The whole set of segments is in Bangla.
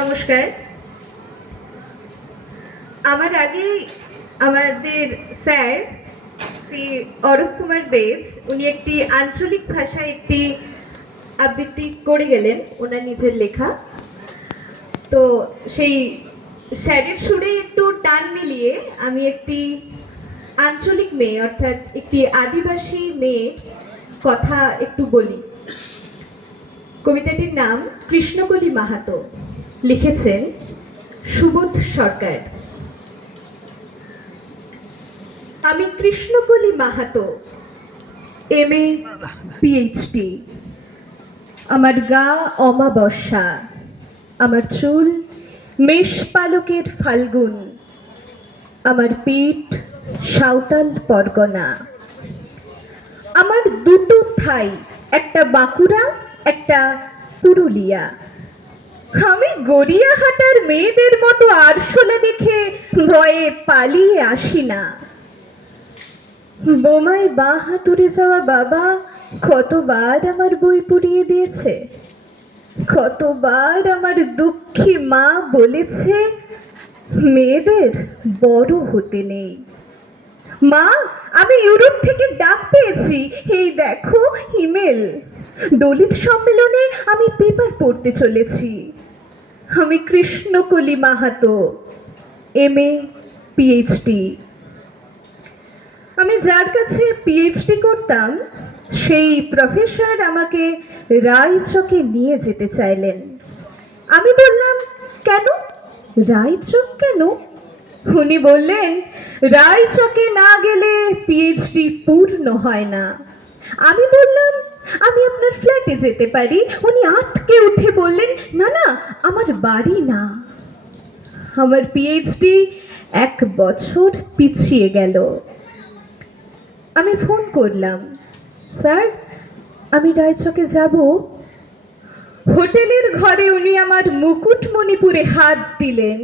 নমস্কার। আমার আগে আমাদের স্যার শ্রী অরূপ কুমার বেজ উনি একটি আঞ্চলিক ভাষায় একটি আবৃত্তি করে গেলেন, ওনার নিজের লেখা। তো সেই স্যারের সুরে একটু টান মিলিয়ে আমি একটি আঞ্চলিক মেয়ে অর্থাৎ একটি আদিবাসী মেয়ে কথা একটু বলি। কবিতাটির নাম কৃষ্ণকলি মাহাতো, লিখেছেন সুবোধ সরকার। আমি কৃষ্ণকলি মাহাতো, MA PhD। আমার গা অমাবস্যা, আমার চুল মেষ পালকের ফাল্গুন, আমার পিঠ সাঁওতাল পরগনা। আমার দুটো ঠাই, একটা বাঁকুড়া একটা পুরুলিয়া। আমি গড়িয়াহাটার মেয়েদের মতো আরশোলা দেখে ভয়ে পালিয়ে আসি না। বোমায় বাঁ হাতুড়ে যাওয়া বাবা কতবার আমার বই পুড়িয়ে দিয়েছে, কতবার আমার দুঃখী মা বলেছে মেয়েদের বড় হতে নেই। মা, আমি ইউরোপ থেকে ডাক পেয়েছি, এই দেখো ইমেল। দলিত সম্মেলনে আমি পেপার পড়তে চলেছি। আমি কৃষ্ণকলি মাহাতো, MA PhD। আমি যার কাছে PhD করতাম সেই প্রফেসর আমাকে রায়চকে নিয়ে যেতে চাইলেন। আমি বললাম, কেন? রায়চক কেন? উনি বললেন, রায়চকে না গেলে PhD পূর্ণ হয় না। আমি বললাম, আমি আপনার ফ্ল্যাটে যেতে পারি। উনি আঁতকে উঠে বললেন, না না, আমার বাড়ি না। আমার PhD 1 বছর পিছিয়ে গেল। আমি ফোন করলাম, স্যার আমি রায়চকে যাব। হোটেলের ঘরে উনি আমার মুকুটমণিপুরে হাত দিলেন,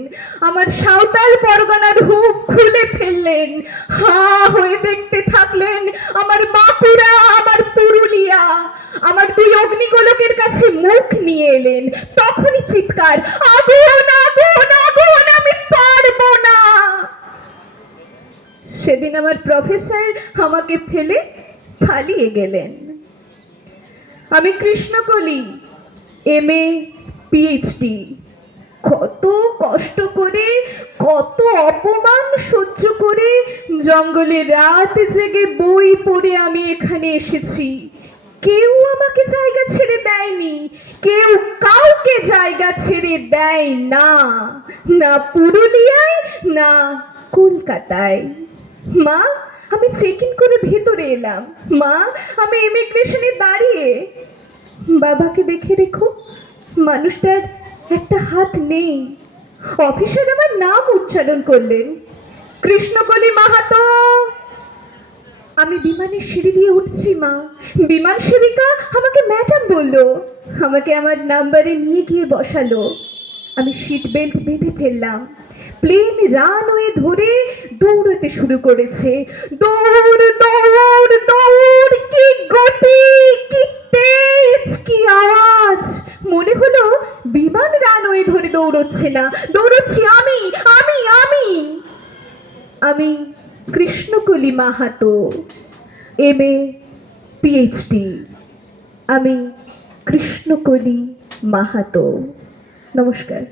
আমার সাঁওতাল পরগনার হুক খুলে ফেললেন, হা হয়ে দেখতে থাকলেন আমার বাঁকুড়া, আমার পুরুলিয়া। আমার 2 অগ্নিগোলকের কাছে মুখ নিয়ে এলেন। তখনই চিৎকার, আগুন আগুন আগুন, আমি পারবো না। সেদিন আমার প্রফেসর আমাকে ফেলে পালিয়ে গেলেন। আমি কৃষ্ণকলি, MA PhD। কত কষ্ট করে, কত অপমান সহ্য করে জঙ্গলে রাত জেগে বই পড়ে আমি এখানে এসেছি। কেউ আমাকে জায়গা ছেড়ে দেয়নি, কেউ কাউকে জায়গা ছেড়ে দেয় না, না পুরুলিয়ায় না কলকাতায়। মা, আমি চেক ইন করে ভেতরে এলাম। মা, আমি ইমিগ্রেশনে দাঁড়িয়ে। বাবাকে দেখে রেখো, মানুষটার একটা হাত নেই। অফিসার আমার নাম উচ্চারণ করলেন, কৃষ্ণকলি মাহাতো। আমি বিমানের সিঁড়ি দিয়ে উঠছি মা। বিমান সেবিকা আমাকে ম্যাডাম বললো, আমাকে আমার নাম্বারে নিয়ে গিয়ে বসালো। আমি সিট বেল্ট বেঁধে ফেললাম। প্লেন রানওয়ে ধরে দৌড়াতে শুরু করেছে। দৌড় দৌড় দৌড়, কি গতি, কি তেজ, কি আওয়াজ! মনে হলো বিমান রানওয়ে ধরে দৌড়চ্ছে না, দৌড়চ্ছি আমি আমি আমি আমি কৃষ্ণকলি মাহাতো, MA PhD। আমি কৃষ্ণকলি মাহাতো। নমস্কার।